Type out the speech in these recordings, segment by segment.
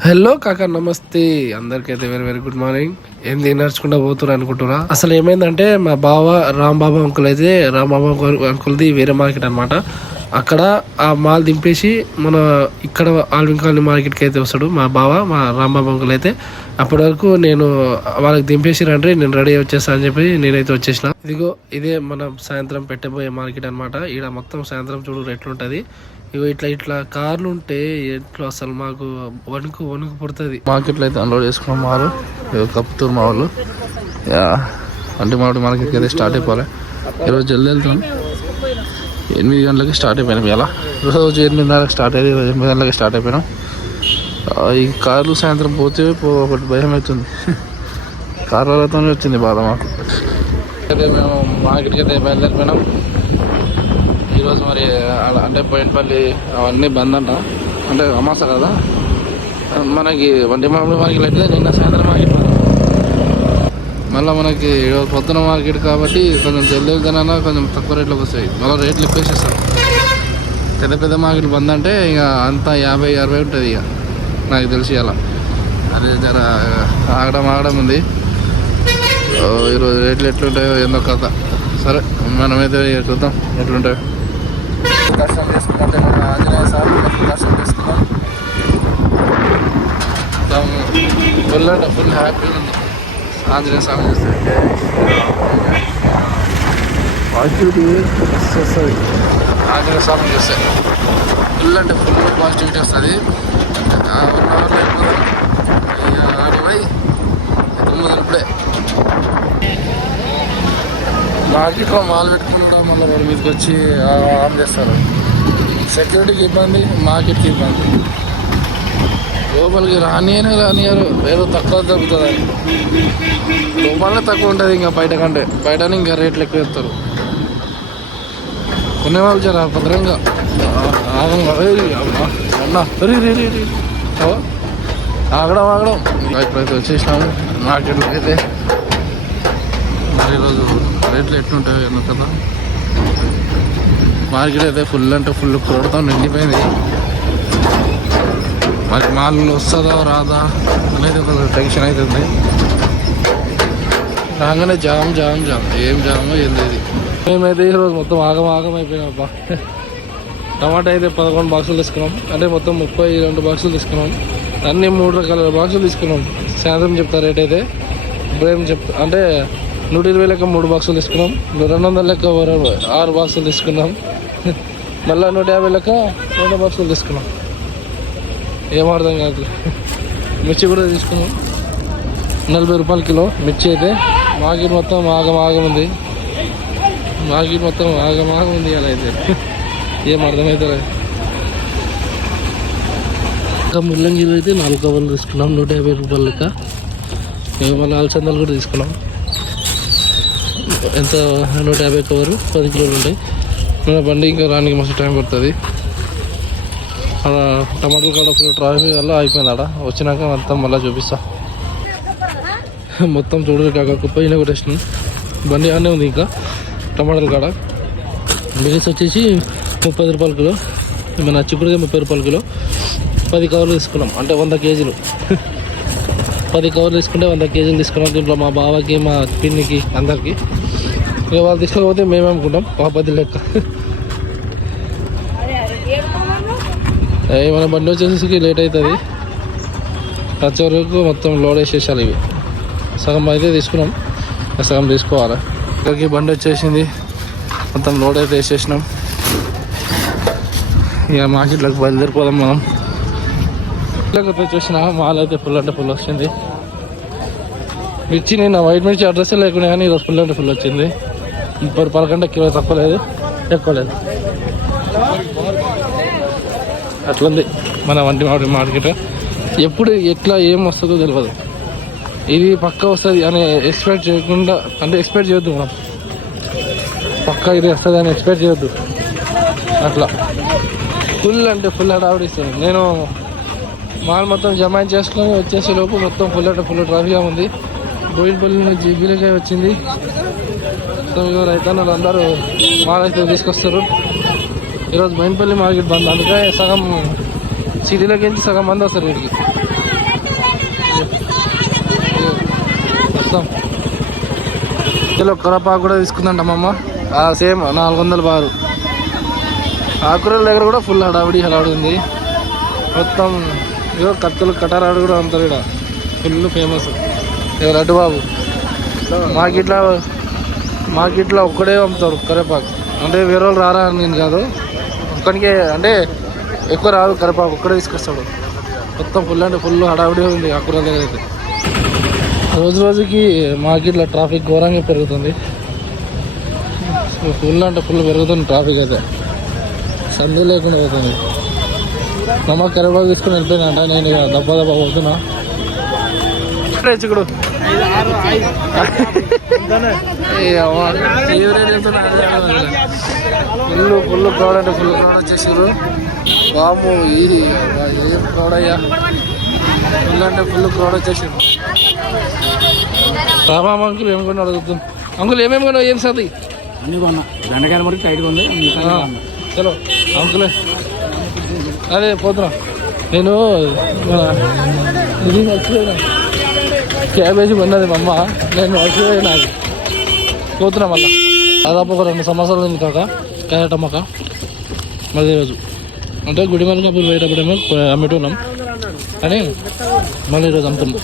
Hello కాకా నమస్తే. అందరికైతే వెరీ వెరీ గుడ్ మార్నింగ్ ఏంది నడుచుకుంటా పోతున్నా అనుకుంటున్నా అసలు ఏమైందంటే మా బావ రాంబాబు అంకుల్ అయితే రాంబాబు అంకుల్ది వేరే మార్కెట్ అనమాట అక్కడ ఆ మాల్ దింపేసి మన ఇక్కడ ఆల్విన్ కాలనీ మార్కెట్కి అయితే వస్తాడు మా బావ మా రాంబాబు అంకుల్ అయితే. అప్పటి వరకు నేను వాళ్ళకి దింపేసి రండి నేను రెడీ వచ్చేస్తా అని చెప్పి నేనైతే వచ్చేసిన. ఇదిగో ఇదే మనం సాయంత్రం పెట్టబోయే మార్కెట్ అనమాట ఈడ మొత్తం సాయంత్రం చూడు ఎట్లుంటుంది ఇగో ఇట్లా ఇట్లా కార్లు ఉంటే ఎట్లా అసలు మాకు వణుకు వణుకు పుడుతుంది. మార్కెట్లో అయితే అన్లోడ్ చేసుకున్నాం మాలు. ఇగో కప్పుతూరు మా వాళ్ళు. అంటే మామిడి మార్కెట్కి అయితే స్టార్ట్ అయిపోవాలి. ఈరోజు జల్దీ వెళ్తాం. ఎనిమిది గంటలకి స్టార్ట్ అయిపోయినాం ఇలా రోజు ఎనిమిదిన్నరకు స్టార్ట్ అయ్యి ఈరోజు ఎనిమిది గంటలకి స్టార్ట్ అయిపోయినాం. ఈ కార్లు సాయంత్రం పోతే పో ఒకటి భయం అవుతుంది. కార్లతోనే వచ్చింది బాధ మాకు. అయితే మేము మార్కెట్కి అయితే బయలుదేరిపోయినాం. ఈరోజు మరి అలా అంటే పోయినపల్లి అవన్నీ బంద్ అంట. అంటే అమాస కదా? మనకి వంటి మామిడి మార్కెట్ అయితే నిన్న సాయంత్రం మార్కెట్ మళ్ళీ మనకి ఈరోజు పొద్దున మార్కెట్ కాబట్టి కొంచెం జల్దీ కొంచెం తక్కువ రేట్లకు వస్తాయి. మళ్ళీ రేట్లు ఎక్కువ వేసేస్తారు. పెద్ద పెద్ద మార్కెట్ బంద్ అంటే ఇక అంతా యాభై అరవై ఉంటుంది ఇక. నాకు తెలిసి అలా. అదే జర ఆగడం ఆగడం ఉంది. ఈరోజు రేట్లు ఎట్లుంటాయో ఏందో కథ. సరే మనమైతే ఇక చూద్దాం ఎట్లుంటాయో. దర్శనం చేసుకుంటే మన ఆంజనేయ స్వామి దర్శనం చేసుకున్నాం ఫుల్ అంటే ఫుల్ హ్యాపీగా ఉంది ఆంజనేయ స్వామి చూస్తే పాజిటివిటీ వస్తుంది ఆంజనేయ స్వామి చూస్తే ఫుల్ అంటే ఫుల్ పాజిటివిటీ వస్తుంది వన్ అవర్లో అయిపోతుంది ఇక ఆడిపోయి తొమ్మిది ఇప్పుడే మార్కెట్లో మాల్ పెట్టుకుని కూడా రోడ్డు మీదకి వచ్చి ఆన్ చేస్తారు. సెక్యూరిటీకి ఇబ్బంది మార్కెట్కి ఇబ్బంది. లోపలికి రానియనే రానియారు. ఏదో తక్కువ తగ్గుతుంది లోపలనే తక్కువ ఉంటుంది ఇంకా బయట కంటే. బయటనే ఇంకా రేట్లు ఎక్కువ ఇస్తారు కొనేవాళ్ళు జర భద్రంగా. అన్నా ఆగడం ఆగడం. ఇప్పుడైతే వచ్చేసినాము. మార్కెట్లో అయితే. మరి ఈరోజు రేట్లు ఎట్లుంటాయో అన్న కదా. మార్కెట్ అయితే ఫుల్ అంటే ఫుల్ కొడతా నిండిపోయింది. మరి మాల్ వస్తుందా రాదా అనేది కొంచెం టెన్షన్ అవుతుంది రాగానే జామ్ జామ్ జామ్. ఏం జామో ఏం లేదు. మేమైతే ఈరోజు మొత్తం ఆగం ఆగం అయిపోయినాం అబ్బా టమాటా అయితే పదకొండు బాక్సులు తీసుకున్నాం. అంటే మొత్తం ముప్పై రెండు బాక్సులు తీసుకున్నాం. అన్ని మూడు రకాల బాక్సులు తీసుకున్నాం. సాయంత్రం చెప్తా రేట్ అయితే. ఇప్పుడేం చెప్తా అంటే నూట ఇరవై లెక్క మూడు బాక్సులు తీసుకున్నాం. రెండు వందల లెక్క ఆరు బాక్సులు తీసుకున్నాం. మళ్ళీ నూట యాభై లెక్క రెండు బాక్సులు తీసుకున్నాం. ఏం అర్థం కాదు మిర్చి కూడా తీసుకున్నాం. నలభై రూపాయల కిలో మిర్చి అయితే. మార్కెట్ మొత్తం ఆగం ఆగం ఉంది. మార్కెట్ మొత్తం ఆగం ఆగం ఉంది అలా అయితే. ఏం అర్థమవుతుంది ఇంకా ముల్లంగిలో అయితే నాలుగు కవర్లు తీసుకున్నాం. నూట యాభై రూపాయల లెక్క. ఇంకా మళ్ళీ అలచందలు కూడా తీసుకున్నాం. ఎంత? నూట యాభై కవరు పది కిలోలు ఉంటాయి. మన బండి ఇంకా రానికి మస్తు టైం పడుతుంది. అలా టమాటాలు కాడ ఫుల్ ట్రాఫిక్ వల్ల అయిపోయింది ఆడ వచ్చినాక మొత్తం మళ్ళీ చూపిస్తా. మొత్తం చూడలేదు కాక కుప్పైన కొట్టేసిన బండి ఆనే ఉంది ఇంకా టమాటాల కాడ. బిగస్ వచ్చేసి ముప్పై రూపాయల కిలో. మన చిక్కుడుగా ముప్పై రూపాయల కిలో. పది కవర్లు తీసుకున్నాం. అంటే వంద కేజీలు. పది కవర్లు తీసుకుంటే వంద కేజీలు తీసుకున్నాం దీంట్లో మా బావకి మా పిన్నికి అందరికి. ఇక వాళ్ళు తీసుకోకపోతే మేము అమ్ముకుంటాం మా పది లెక్క. మన బండి వచ్చేసి లేట్ అవుతుంది. వచ్చే వరకు మొత్తం లోడ్ వేసేసాలి ఇవి. సగం అయితే తీసుకున్నాం సగం తీసుకోవాలి. ఇక్కడికి బండి వచ్చేసింది మొత్తం లోడ్ అయితే వేసేసినాం. ఇక మార్కెట్లోకి బయలుదేరిపోదాం మనం. లేకపోతే చూసిన మాల్ అయితే ఫుల్ అంటే ఫుల్ వచ్చింది. మిర్చి నేను వైట్ మిర్చి అడ్రస్ లేకుండా కానీ ఈరోజు ఫుల్ అంటే ఫుల్ వచ్చింది. ముప్పై రూపాయల కంటే కిలో తక్కువ లేదు ఎక్కువ లేదు. అట్లుంది మన వంటి మామిడి మార్కెట్. ఎప్పుడు ఎట్లా ఏం వస్తుందో తెలియదు ఇది పక్క వస్తుంది అని ఎక్స్పెక్ట్ చేయకుండా అంటే ఎక్స్పెక్ట్ చేయొద్దు మనం. పక్క ఇది వస్తుంది అని ఎక్స్పెక్ట్ చేయొద్దు. అట్లా. ఫుల్ అంటే ఫుల్ హడావిడిస్తుంది నేను మాల్ మొత్తం జమాయిన్ చేసుకొని వచ్చేసే లోపు మొత్తం ఫుల్ అంటే ఫుల్ ట్రాఫిక్గా ఉంది. బోయినపల్లి నుంచి జీబీలకే వచ్చింది. మొత్తం రైతన్నలు అందరూ మాల్ అయితే తీసుకొస్తారు. ఈరోజు బోయినపల్లి మార్కెట్ బంద్. అందుకే సగం సిటీలోకి వెళ్ళి సగం మంది వస్తారు వీడికి మొత్తం. కిలో కరపాకు కూడా తీసుకుందంట అమ్మమ్మ సేమ్ నాలుగు వందల బారు. ఆకుకూరల దగ్గర కూడా ఫుల్ హడావిడి హడావిడి ఉంది. మొత్తం ఇగో కత్తులు కటారాడు కూడా అంటారు ఇక్కడ ఫుల్ ఫేమస్ ఇక లడ్డు బాబు. మాకిట్లా ఇట్లా ఒక్కడే అమ్ముతారు కరేపాకు. అంటే వేరే వాళ్ళు రారా అని నేను కాదు. ఒక్కడికే అంటే ఎక్కువ రాదు కరేపాకు ఒక్కడే తీసుకొస్తాడు. మొత్తం ఫుల్ అంటే ఫుల్ హడావిడి ఉంది ఆకుకూరల దగ్గర అయితే. రోజు రోజుకి మాకు ఇట్లా ట్రాఫిక్ ఘోరంగా పెరుగుతుంది. ఫుల్ అంటే ఫుల్ పెరుగుతుంది ట్రాఫిక్ అయితే. సందు లేకుండా పోతుంది. మమ్మ కరివేపాకు తీసుకుని వెళ్ళిపోయిందంట నేను ఇక దెబ్బ దెబ్బ పోతున్నా. చిక్కుడు ఫుల్ ఫుల్ క్రౌడ్ అంటే ఫుల్ క్రౌడ్ వచ్చేసారు బాము ఇది ఏం క్రౌడ్ అయ్యా. ఫుల్ అంటే ఫుల్ క్రౌడ్ వచ్చేసారు రామా అంకుల్ ఏం కొన్నా అడుగుతాం. అంకుల్ ఏమేమి కొన్నావు? ఏం సది? అన్ని కొన్నా. బెండకాయలు మరి టైట్గా ఉంది. చలో. అంకులే. అదే పోతున్నా నేను ఇది మర్చిపోయినా. క్యాబేజీ ఉన్నది మా అమ్మ. నేను మర్చిపోయినా అది. పోతున్నా మళ్ళా. దాదాపు ఒక రెండు సంవత్సరాలు ఉంది కాక క్యారెట్ అమ్మక మళ్ళీ రోజు అంటే గుడి మళ్ళీ కప్పులు పోయేటప్పుడేమో అమ్మేటోళ్ళం. కానీ మళ్ళీ ఈరోజు అమ్ముతున్నాం.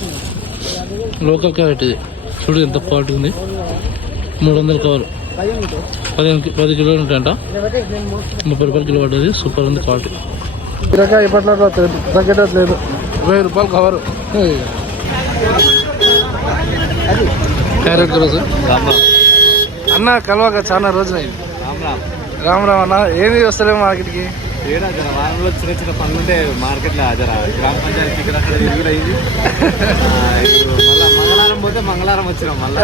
లోకల్ క్యారెట్ ఇది. చూడు ఎంత క్వాలిటీ ఉంది. మూడు వందల కవర్. పదిహేను పది కిలోలు ఉంటాయంట. ముప్పై రూపాయలు కిలో పడ్డది. సూపర్ ఉంది క్వాలిటీ. బీరకాయ ఇప్పట్లో తగ్గట్లేదు వెయ్యి రూపాయలు కవరు క్యారెట్ రోజు అన్న కలవక చాలా రోజులు అయింది రామ్ రామ్ అన్న ఏమి వస్తలేము మార్కెట్కి. వారంలో చిన్న చిన్న పనులు ఉంటే మార్కెట్లో జర గ్రామ పంచాయతీ ఇక్కడ అక్కడ అయింది మళ్ళా మంగళవారం పోతే మంగళవారం వచ్చినాం మళ్ళా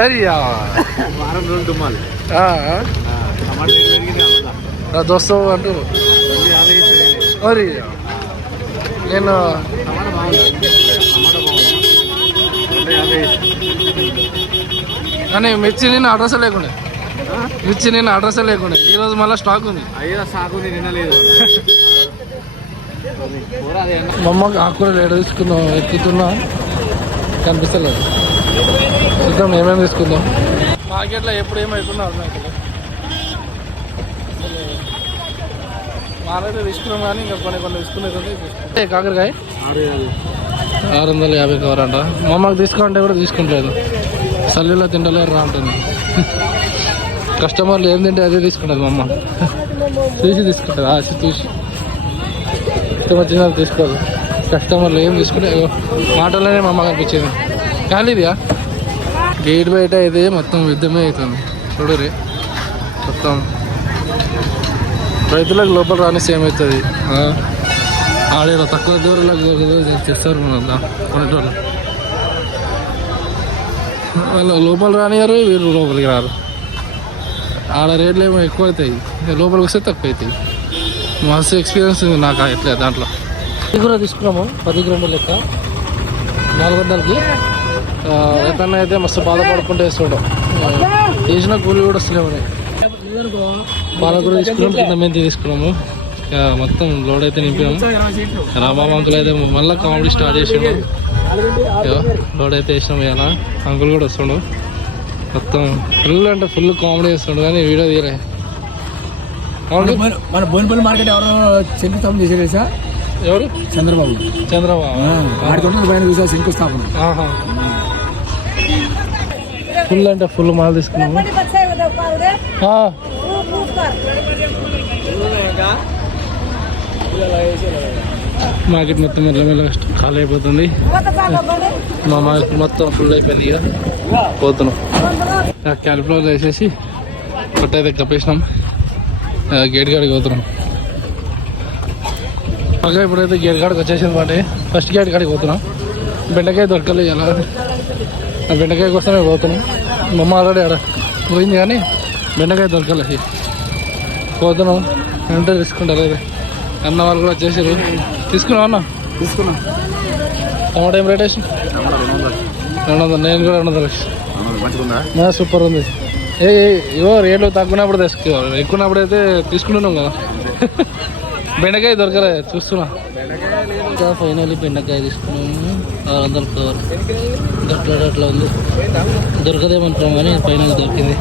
వారం రోజులు దుమ్మాలి. ఆ, ఆ, టమాటా రేట్లు పెరిగినాయి మళ్ళా. నా దోస్తు అంటూ. మరి నేను. కానీ మిర్చి నేను అడ్రస్ లేకుండా? మిర్చి నేను అడ్రస్ లేకుండా. ఈరోజు మళ్ళీ స్టాక్ ఉంది. అయ్యో సాకు ఉంది తినలేదు. కూర అది ఎన్న- మా అమ్మకి ఆకుకూరలు ఏడ తీసుకుందాం ఎక్కుతున్నా? కనిపిస్తలేదు. చూద్దాం ఏమేమి తీసుకుందాం. మార్కెట్లో ఎప్పుడు ఏమవుతుందో అర్థం అవుతుంది మానైతే తీసుకున్నాం కానీ ఇంకా కొన్ని కొన్ని. ఏ కాకరకాయ? ఆరు వందల యాభై కవర్ అంట మా అమ్మకి తీసుకుంటే కూడా తీసుకుంటలేదు. సల్లిలో తింటలేరు రా అంటుంది. కస్టమర్లు ఏం తింటే అదే తీసుకుంటుంది మా అమ్మ. చూసి తీసుకుంటుంది. ఆశ చూసి ఇష్టం వచ్చినది తీసుకోదు. కస్టమర్లు ఏం తీసుకుంటే ఇగో మాటల్లోనే మా అమ్మ కనిపించింది. ఖాళీదియా? గేట్ బయట అయితే మొత్తం యుద్ధమే అవుతుంది. చూడరి మొత్తం రైతులకు లోపల రానిస్తే ఏమవుతుంది? ఆడే తక్కువ దూరంలో చేస్తారు మన కొనేటోళ్ళు వాళ్ళు లోపల రానియారు వీళ్ళు లోపలికి రారు. ఆడ రేట్లు ఏమో ఎక్కువ అవుతాయి. లోపలికి వస్తే తక్కువ అవుతాయి. మస్తు ఎక్స్పీరియన్స్ ఉంది నాకు ఎట్లే దాంట్లో. ఇది కూడా తీసుకున్నాము పది గ్రాముల లెక్క. నాలుగు వందలకి ఆ, ఎక్కడన్నా అయితే మస్తు బాధపడుకుంటూ వేస్తుంటాం వేసిన కూలి కూడా వస్తూనే ఉన్నాయి పాలకూర తీసుకున్నాం కింద మెంతి తీసుకున్నాము. ఇక మొత్తం లోడ్ అయితే నింపాము. రామామ అంకుల్ అయితే మళ్ళీ కామెడీ స్టార్ట్ చేసిండు. ఇగో లోడ్ అయితే వేసినాం ఇవాళ. అంకుల్ కూడా వస్తుండు. మొత్తం ఫుల్ అంటే ఫుల్ కామెడీ చేస్తుండు కానీ వీడియో అవును. మన- బోయినపల్లి మార్కెట్ ఎవరో శంకుస్థాపన చేశారు సార్ ఎవరు? చంద్రబాబు. చంద్రబాబు. పైన చూసా శంకుస్థాపన. ఫుల్ అంటే ఫుల్ మాల్ తీసుకున్నాము. మార్కెట్ మొత్తం మెల్లమెల్ల ఖాళీ అయిపోతుంది. మా మార్కెట్ మొత్తం ఫుల్ అయిపోయింది ఇక పోతున్నాం. క్యాలిఫ్లవర్ వేసేసి కొట్ట అయితే కప్పేసినాం. గేట్ కాడికి పోతున్నాం. పక్క ఇప్పుడైతే గేట్ కాడికి వచ్చేసింది మాట. ఫస్ట్ గేట్ కాడికి పోతున్నాం. బెండకాయ దొరకలేదు ఎలా బెండకాయ కోసమే పోతున్నాం. మమ్మ ఆల్రెడీ అక్కడ పోయింది కానీ బెండకాయ దొరకలేదు. పోతున్నాం. అంటే తీసుకుంటారు అదే అన్న వాళ్ళు కూడా వచ్చేసారు తీసుకున్నాం అన్న? తీసుకున్నాం. టమాటా ఏం రేట్ వేసి రెండు వందలు. నేను కూడా రెండు వందలు సూపర్ ఉంది. ఏ ఇవో రేట్లు తగ్గునప్పుడు తెచ్చుకో. ఎక్కువనప్పుడు అయితే తీసుకుంటున్నాం కదా. బెండకాయ దొరకలే చూస్తున్నా. ఫైనల్లీ బెండకాయ తీసుకున్నాము ఆరు వందల కవర్ అట్లా అట్లా ఉంది? దొరకదేమంటున్నాం కానీ పైన దొరికింది.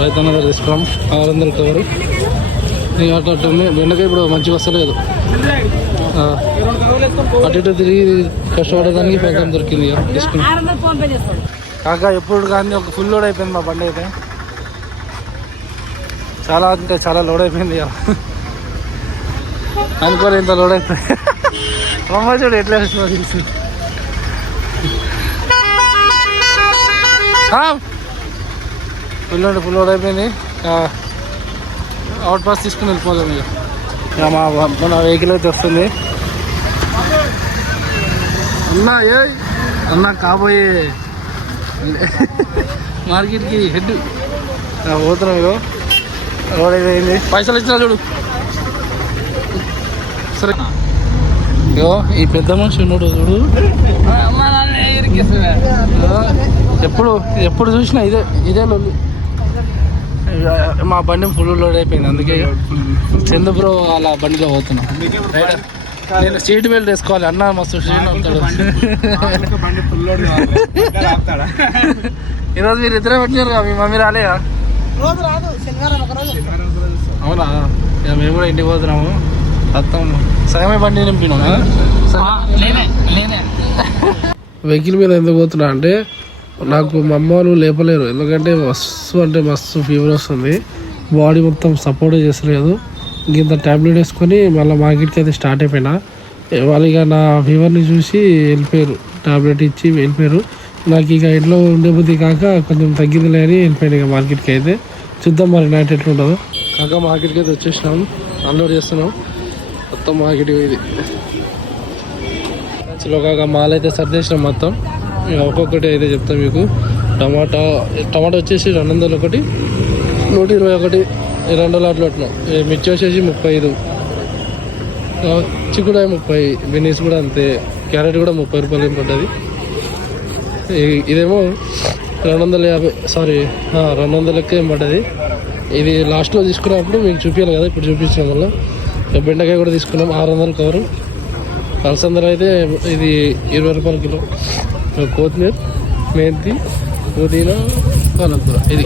రైతన్న దగ్గర ఆరు వందల ఉంది బెండకాయ ఇప్పుడు మంచిగా వస్తలేదు. అటు ఇటు తిరిగి కష్టపడేదానికి పెద్ద దొరికింది ఇక కాక ఎప్పుడు కానీ ఒక ఫుల్ లోడ్ అయిపోయింది మా బండి అయితే. చాలా అంటే చాలా లోడ్ అయిపోయింది ఇక. అనుకోలే ఇంత లోడ్ అయిపోయింది. అమ్మ చూడు ఎట్లా వేస్తున్నా తెలుసు. ఫుల్ ఫుల్ లోడ్ అయిపోయింది అవుట్ పాస్ తీసుకుని వెళ్ళిపోదాం ఇక. మా మన వెహికల్ అయితే వస్తుంది. అన్నా ఏ అన్నా కాబోయే. మార్కెట్కి హెడ్. పోతున్నాం ఇగో. రోడ్ అయిపోయింది పైసలు ఇచ్చినా చూడు. సరే. ఇగో ఈ పెద్ద మనిషి ఉన్నాడు చూడు. ఎప్పుడు ఎప్పుడు చూసినా ఇదే ఇదే లొల్లి. ఇక మా బండి ఫుల్ లోడ్ అయిపోయింది అందుకే చందు బ్రో అలా బండిలో పోతున్నాం. నేను సీట్ బెల్ట్ వేసుకోవాలి అన్న మస్తు సీట్ అవుతాడు బండి ఫుల్ లోడ్ ఆపుతాడా? ఈరోజు మీరు ఇద్దరే పట్టినారు కదా, మీ మమ్మీ రాలేదా? రోజు రాదు శనివారం ఒక రోజు అవునా? ఇక మేము కూడా ఇంటికి పోతున్నాము. వస్తాము సగమే బండి నింపినాం. వెహికల్ మీద ఎందుకు పోతున్నా అంటే నాకు మా అమ్మ వాళ్ళు లేపలేరు. ఎందుకంటే మస్తు అంటే మస్తు ఫీవర్ వస్తుంది. బాడీ మొత్తం సపోర్ట్ చేసలేదు ఇంత ట్యాబ్లెట్ వేసుకొని మళ్ళీ మార్కెట్కి అయితే స్టార్ట్ అయిపోయినా. వాళ్ళు ఇక నా ఫీవర్ని చూసి వెళ్ళిపోయారు. టాబ్లెట్ ఇచ్చి వెళ్ళిపోయారు. నాకు ఇక ఇంట్లో ఉండే బుద్ధి కాక కొంచెం తగ్గిందిలే అని వెళ్ళిపోయాను ఇక మార్కెట్కి అయితే. చూద్దాం మరి నైట్ ఎట్లుంటుందో. కాక మార్కెట్కి అయితే వచ్చేసినాం. అన్లోడ్ చేస్తున్నాం. మొత్తం మార్కెట్ ఇది. కాక మాల్ అయితే సర్దేసినాం మొత్తం. ఒక్కొక్కటి అయితే చెప్తాం మీకు. టమాటా టమాటా వచ్చేసి రెండు వందలు ఒకటి నూట ఇరవై ఒకటి రెండు వందల అట్లా. పెట్టినాం మిర్చి వచ్చేసి ముప్పై ఐదు. చిక్కుడాయ ముప్పై బెనీస్ కూడా అంతే. క్యారెట్ కూడా ముప్పై రూపాయలు ఏం పడ్డది. ఇదేమో రెండు వందల యాభై సారీ రెండు వందలకే ఏం పడ్డది. ఇది లాస్ట్లో తీసుకున్నప్పుడు మీకు చూపించాలి కదా ఇప్పుడు చూపించాం వల్ల బెండకాయ కూడా తీసుకున్నాం ఆరు వందలు కవరు. అలసందలు అయితే ఇది ఇరవై రూపాయల కిలో. కొత్తిమీర మెంతి పుదీనా పాలకూర ఇది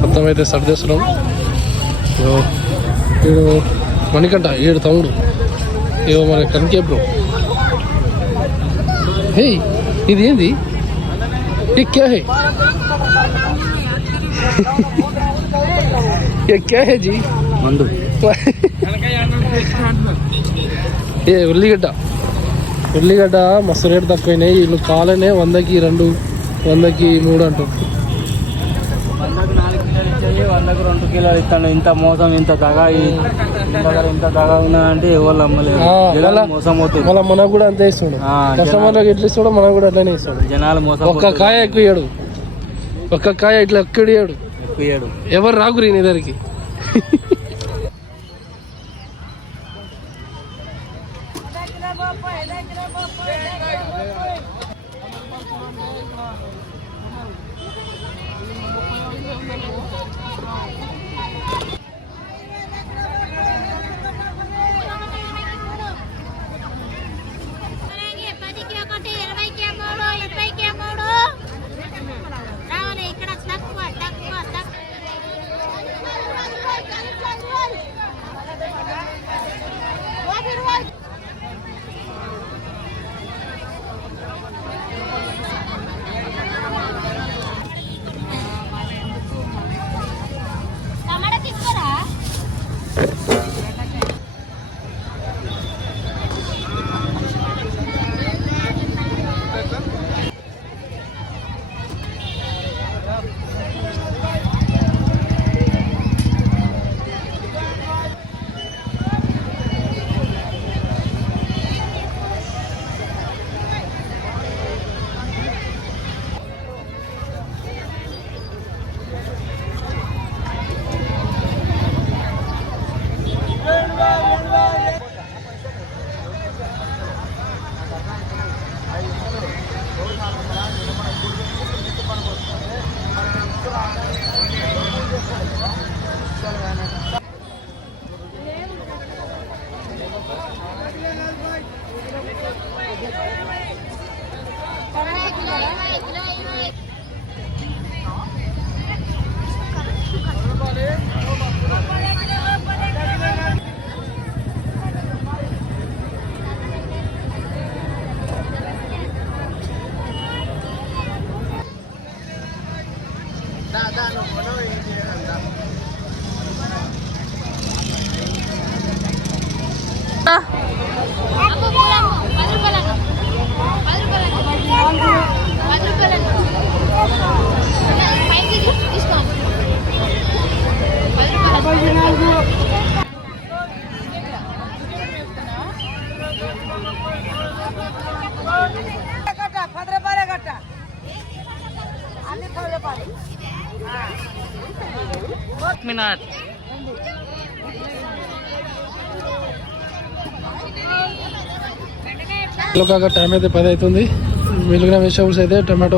మొత్తం అయితే సర్ది చేస్తున్నాం ఇగో వీడు మణికంట ఏడు తమ్ముడు ఇగో మన కనికే బ్రో హే ఇది ఏంది ये क्या है ये क्या है जी మందు ఏ ఉల్లిగడ్డ ఉల్లిగడ్డ మస్తు రేటు తక్కువైనాయి. వీళ్ళు కాలనే వందకి రెండు వందకి మూడు అంటారు. వందకు రెండు కిలోలు ఇస్తాను. ఇంత మోసం ఇంత దగా ఇంత దగా ఉన్నదంటే ఎవరు అమ్మలేదు మోసం అవుతుంది మళ్ళీ మనకు కూడా అంతే ఇస్తాడు. ఆ, కస్టమర్లకు ఎట్లా ఇస్తాడో మనకు కూడా అట్లనే ఇస్తాడు. జనాలు మోసం ఒక్క కాయ ఎక్కువ ఇయ్యాడు. ఒక్క కాయ ఇట్లా ఇయ్యాడు. ఎక్కువ ఎవరు రాకురి నీ దగ్గరికి పది రూపాయలే కట్ట అన్ని పది రూపాయలు కిలో కాక టైం అయితే పది అవుతుంది. మిలిగిన వెజిటబుల్స్ అయితే టమాటో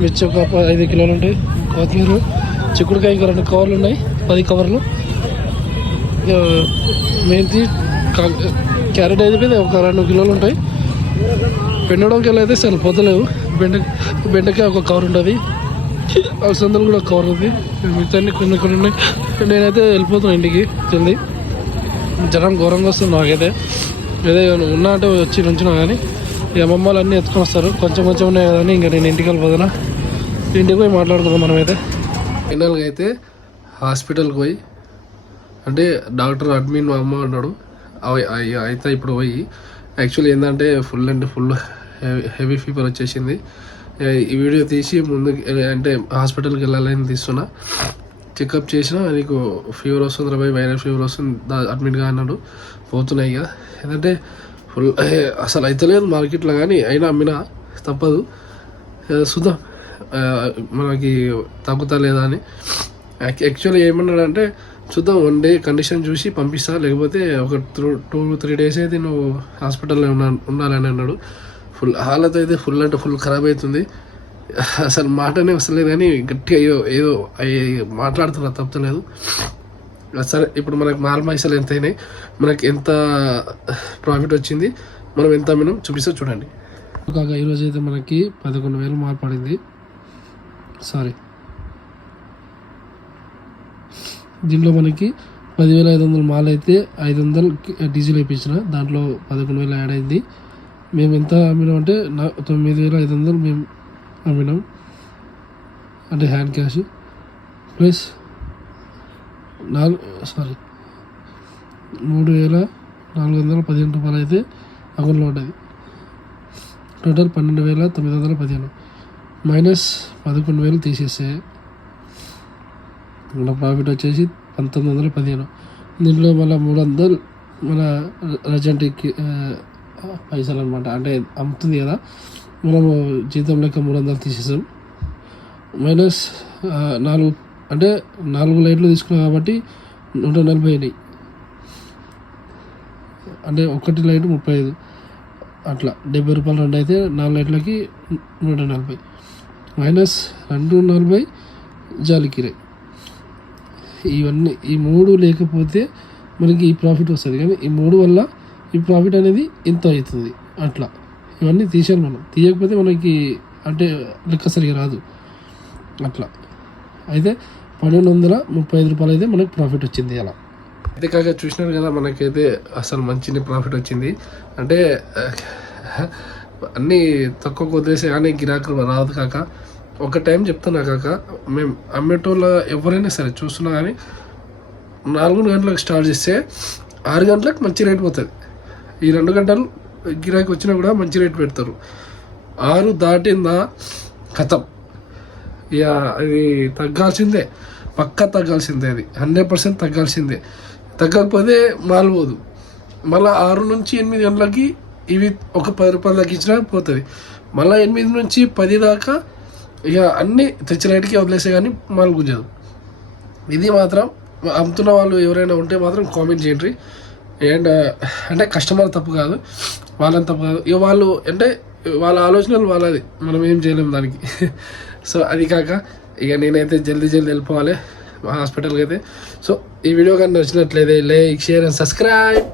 మిర్చి ఒక ఐదు కిలోలు ఉంటాయి. కొత్తిమీర చిక్కుడుకాయ ఇంకా రెండు కవర్లు ఉన్నాయి. పది కవర్లు. మెంతి క్యారెట్ అయితే ఒక రెండు కిలోలు ఉంటాయి. పెండడంకాయలు అయితే సరిపోతలేవు బెండ బెండకాయ ఒక కవర్ ఉంటుంది. అలసందలు కూడా ఒక కవర్ ఉంది. మిగతా కొన్ని కొన్ని ఉన్నాయి. నేనైతే వెళ్ళిపోతున్నాను ఇంటికి జల్దీ. జనం ఘోరంగా వస్తుంది నాకైతే. ఏదో ఉన్నా అంటే వచ్చి నుంచున్నా కానీ ఇక అమ్మమ్మ అన్నీ ఎత్తుకొని వస్తారు. కొంచెం కొంచెం ఉన్నాయి కదా అని ఇంకా నేను ఇంటికి వెళ్ళిపోతున్నా. ఇంటికి పోయి మాట్లాడుకుందాం మనమైతే. ఫైనల్గా అయితే హాస్పిటల్కి పోయి అంటే డాక్టర్ అడ్మిన్ మా అమ్మ అన్నాడు. అయితే ఇప్పుడు పోయి యాక్చువల్లీ ఏంటంటే ఫుల్ అంటే ఫుల్ హెవీ ఫీవర్ వచ్చేసింది. ఈ వీడియో తీసి ముందు అంటే హాస్పిటల్కి వెళ్ళాలని తీస్తున్నా. చెకప్ చేసినా నీకు ఫీవర్ వస్తుంది రాబోయే వైరల్ ఫీవర్ వస్తుంది అడ్మిట్గా అన్నాడు. పోతున్నాయి ఇక ఏంటంటే ఫుల్ అసలు అయితలేదు మార్కెట్లో కానీ అయినా అమ్మినా తప్పదు. చూద్దాం. మనకి తగ్గుతా లేదా అని. యాక్చువల్లీ ఏమన్నాడంటే చూద్దాం వన్ డే కండిషన్ చూసి పంపిస్తా. లేకపోతే ఒక టూ టూ త్రీ డేస్ అయితే నువ్వు హాస్పిటల్లో ఉన్నా ఉండాలని అన్నాడు. ఫుల్ హాలత్ అయితే ఫుల్ అంటే ఫుల్ ఖరాబ్ అవుతుంది. అసలు మాటనే వస్తలేదు కానీ గట్టిగా అయ్యో ఏదో మాట్లాడుతున్నా తప్పలేదు సరే ఇప్పుడు మనకు మాల్ పైసలు ఎంత అయినాయి? మనకి ఎంత ప్రాఫిట్ వచ్చింది? మనం ఎంత అమ్మినాం? చూపిస్తా చూడండి. కాక ఈరోజు అయితే మనకి పదకొండు వేలు మార్పడింది సారీ దీంట్లో మనకి పదివేల ఐదు వందల మాల్ అయితే ఐదు వందలు డీజిల్ వేయించిన దాంట్లో పదకొండు వేలు యాడ్ అయింది. మేము ఎంత అమ్మినాం అంటే నా తొమ్మిది వేల ఐదు వందలు మేము అమ్మినాం. అంటే హ్యాండ్ క్యాష్. ప్లస్ నాలుగు సారీ మూడు వేల నాలుగు వందల పదిహేను రూపాయలు అయితే అకౌంట్లో ఉంటుంది టోటల్ పన్నెండు వేల తొమ్మిది వందల పదిహేను. మైనస్ పదకొండు వేలు తీసేస్తే మన ప్రాఫిట్ వచ్చేసి పంతొమ్మిది వందల పదిహేను. దీంట్లో మళ్ళీ మూడు వందలు మన రజెంట్కి పైసలు అనమాట అంటే అమ్ముతుంది కదా. మనము జీతం లెక్క మూడు వందలు తీసేసాం. మైనస్ నాలుగు అంటే నాలుగు లైట్లు తీసుకున్నాం కాబట్టి నూట నలభై అయినాయి. అంటే ఒకటి లైట్ ముప్పై ఐదు. అట్లా డెబ్బై రూపాయలు రెండు అయితే నాలుగు లైట్లకి నూట నలభై. మైనస్ రెండు నలభై జాలికిరే. ఇవన్నీ ఈ మూడు లేకపోతే మనకి ఈ ప్రాఫిట్ వస్తుంది. కానీ ఈ మూడు వల్ల ఈ ప్రాఫిట్ అనేది ఇంత అవుతుంది. అట్లా. ఇవన్నీ తీసాను మనం. తీయకపోతే మనకి అంటే లెక్క సరిగా రాదు. అట్లా. అయితే పన్నెండు వందల ముప్పై ఐదు రూపాయలు అయితే మనకు ప్రాఫిట్ వచ్చింది అలా. అయితే కాక చూసినారు కదా మనకైతే అసలు మంచిని ప్రాఫిట్ వచ్చింది. అంటే అన్నీ తక్కువ కొద్దిసే కానీ గిరాకులు రాదు కాక ఒక టైం చెప్తున్నా కాక మేము అమ్మేటోళ్ళ ఎవరైనా సరే చూస్తున్నా కానీ నాలుగు గంటలకు స్టార్ట్ చేస్తే ఆరు గంటలకు మంచి రేట్ పోతుంది. ఈ రెండు గంటలు గిరాకీ వచ్చినా కూడా మంచి రేట్ పెడతారు. ఆరు దాటిందా కథం ఇక అది తగ్గాల్సిందే. పక్కా తగ్గాల్సిందే అది. హండ్రెడ్ పర్సెంట్ తగ్గాల్సిందే. తగ్గకపోతే మాలిపోదు మళ్ళీ ఆరు నుంచి ఎనిమిది గంటలకి ఇవి ఒక పది రూపాయలు తగ్గించినా పోతుంది. మళ్ళీ ఎనిమిది నుంచి పది దాకా ఇక అన్నీ తెచ్చిన రేటుకి వదిలేసే కానీ మాల్ గుంజదు ఇది మాత్రం అమ్ముతున్న వాళ్ళు ఎవరైనా ఉంటే మాత్రం కామెంట్ చేయండి. అండ్ అంటే కస్టమర్ తప్పు కాదు వాళ్ళని తప్పు కాదు. ఇక వాళ్ళు అంటే వాళ్ళ ఆలోచనలు వాళ్ళది. మనం ఏం చేయలేము దానికి. సో అది కాక ఇక నేనైతే జల్దీ జల్దీ వెళ్ళిపోవాలి. హాస్పిటల్కి అయితే. సో ఈ వీడియో కానీ నచ్చినట్లయితే లైక్ షేర్ అండ్ సబ్స్క్రైబ్.